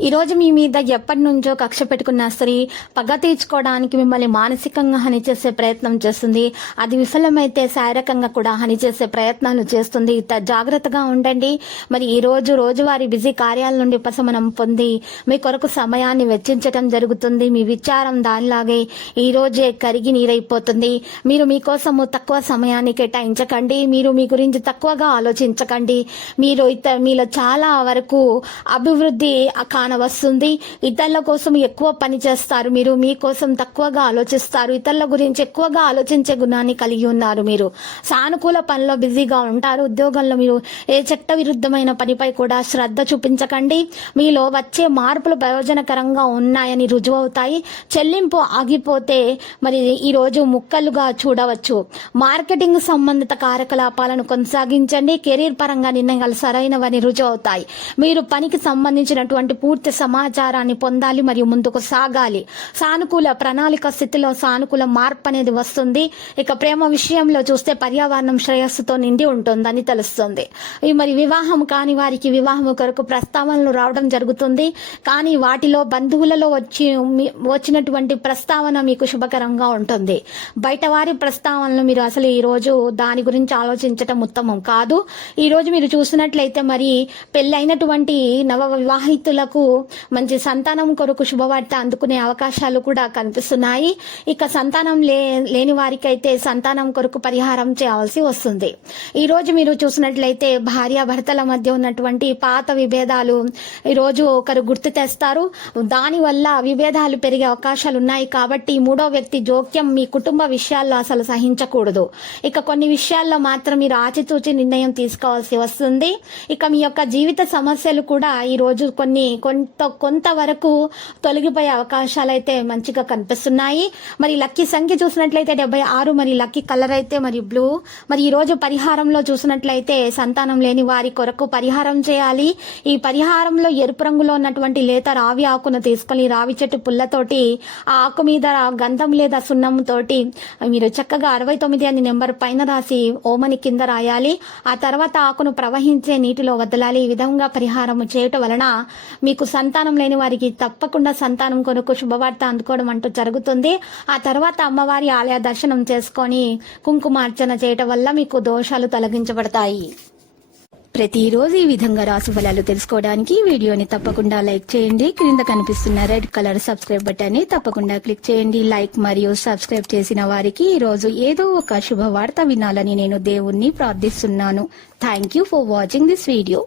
ఈరోజు మీ మీద ఎప్పటి నుంచో కక్ష పెట్టుకున్న స్త్రీ పగ తీర్చుకోవడానికి మిమ్మల్ని మానసికంగా హాని చేసే ప్రయత్నం చేస్తుంది. అది విఫలమైతే శారీరకంగా కూడా హాని చేసే ప్రయత్నాలు చేస్తుంది. జాగ్రత్తగా ఉండండి. మరి ఈ రోజు రోజువారీ బిజీ కార్యాల నుండి ఉపశమనం పొంది మీ కొరకు సమయాన్ని వెచ్చించటం జరుగుతుంది. మీ విచారం దానిలాగే ఈరోజే కరిగి నీరైపోతుంది. మీరు మీకోసము తక్కువ సమయాన్ని కేటాయించకండి. మీరు మీ గురించి తక్కువగా ఆలోచించకండి. మీరు ఇత మీలో చాలా వరకు అభివృద్ధి కానవస్తుంది ఇతరుల కోసం ఎక్కువ పని చేస్తారు మీరు. మీకోసం తక్కువగా ఆలోచిస్తారు. ఇతరుల గురించి ఎక్కువగా ఆలోచించే గుణాన్ని కలిగి ఉన్నారు మీరు. సానుకూల పనిలో బిజీగా ఉంటారు. ఉద్యోగంలో మీరు ఏ చట్ట విరుద్ధమైన పనిపై కూడా శ్రద్ధ చూపించకండి. మీలో వచ్చే మార్పులు ప్రయోజనకరంగా ఉన్నాయని రుజువవుతాయి చెల్లింపు ఆగిపోతే మరి ఈరోజు ముక్కలుగా చూడవచ్చు. మార్కెటింగ్ సంబంధిత కార్యకలాపాలను కొనసాగించండి. కెరీర్ పరంగా నిర్ణయాలు సరైనవని రుజువవుతాయి మీరు పనికి సంబంధించినటువంటి పూర్తి పూర్తి సమాచారాన్ని పొందాలి మరియు ముందుకు సాగాలి. సానుకూల ప్రణాళిక స్థితిలో సానుకూల మార్పు అనేది వస్తుంది. ఇక ప్రేమ విషయంలో చూస్తే పర్యావరణం శ్రేయస్సుతో నిండి ఉంటుందని తెలుస్తుంది. ఈ మరి వివాహం కాని వారికి వివాహం కొరకు ప్రస్తావనలు రావడం జరుగుతుంది. కానీ వాటిలో బంధువులలో వచ్చి మీ- వచ్చినటువంటి ప్రస్తావన మీకు శుభకరంగా ఉంటుంది. బయట వారి ప్రస్తావనలు మీరు అసలు ఈ రోజు దాని గురించి ఆలోచించటం ఉత్తమం కాదు. ఈ రోజు మీరు చూసినట్లయితే మరి పెళ్ళైనటువంటి నవ వివాహితులకు మంచి సంతానం కొరకు శుభవార్త అందుకునే అవకాశాలు కూడా కనిపిస్తున్నాయి. ఇక సంతానం లే లేని వారికైతే సంతానం కొరకు పరిహారం చేయాల్సి వస్తుంది. ఈ రోజు మీరు చూసినట్లయితే భార్య భర్తల మధ్య ఉన్నటువంటి పాత విభేదాలు ఈ రోజు ఒకరు గుర్తు తెస్తారు. దానివల్ల విభేదాలు పెరిగే అవకాశాలు ఉన్నాయి కాబట్టి మూడో వ్యక్తి జోక్యం మీ కుటుంబ విషయాల్లో అసలు సహించకూడదు. ఇక కొన్ని విషయాల్లో మాత్రం మీరు ఆచితూచి నిర్ణయం తీసుకోవాల్సి వస్తుంది. ఇక మీ యొక్క జీవిత సమస్యలు కూడా ఈ రోజు కొన్ని కొంత కొంతవరకు తొలగిపోయే అవకాశాలు అయితే మంచిగా కనిపిస్తున్నాయి. మరి లక్కీ సంఖ్య చూసినట్లయితే డెబ్బై ఆరు మరి లక్కీ కలర్ అయితే మరి బ్లూ. మరి ఈ రోజు పరిహారంలో చూసినట్లయితే సంతానం లేని వారి కొరకు పరిహారం చేయాలి. ఈ పరిహారంలో ఎరుపు రంగులో ఉన్నటువంటి లేత రావి ఆకును తీసుకొని రావి చెట్టు పుల్లతోటి ఆ ఆకు మీద గంధం లేదా సున్నం తోటి మీరు చక్కగా అరవై తొమ్మిది అని నెంబర్ పైన రాసి ఓమని కింద రాయాలి. ఆ తర్వాత ఆకును ప్రవహించే నీటిలో వదలాలి. ఈ విధంగా పరిహారం చేయటం వలన మీకు సంతానం లేని వారికి తప్పకుండా సంతానం కొరకు శుభవార్త అందుకోవడం అంటూ జరుగుతుంది. ఆ తర్వాత అమ్మవారి ఆలయ దర్శనం చేసుకొని కుంకుమార్చన చేయటం వల్ల మీకు దోషాలు తొలగించబడతాయి. ప్రతిరోజు ఈ విధంగా రాసు ఫలాలు తెలుసుకోవడానికి వీడియోని తప్పకుండా లైక్ చేయండి. క్రింద కనిపిస్తున్న రెడ్ కలర్ సబ్స్క్రైబ్ బటన్ తప్పకుండా క్లిక్ చేయండి. లైక్ మరియు సబ్స్క్రైబ్ చేసిన వారికి ఈ రోజు ఏదో ఒక శుభవార్త వినాలని నేను దేవుణ్ణి ప్రార్థిస్తున్నాను. Thank you for watching this video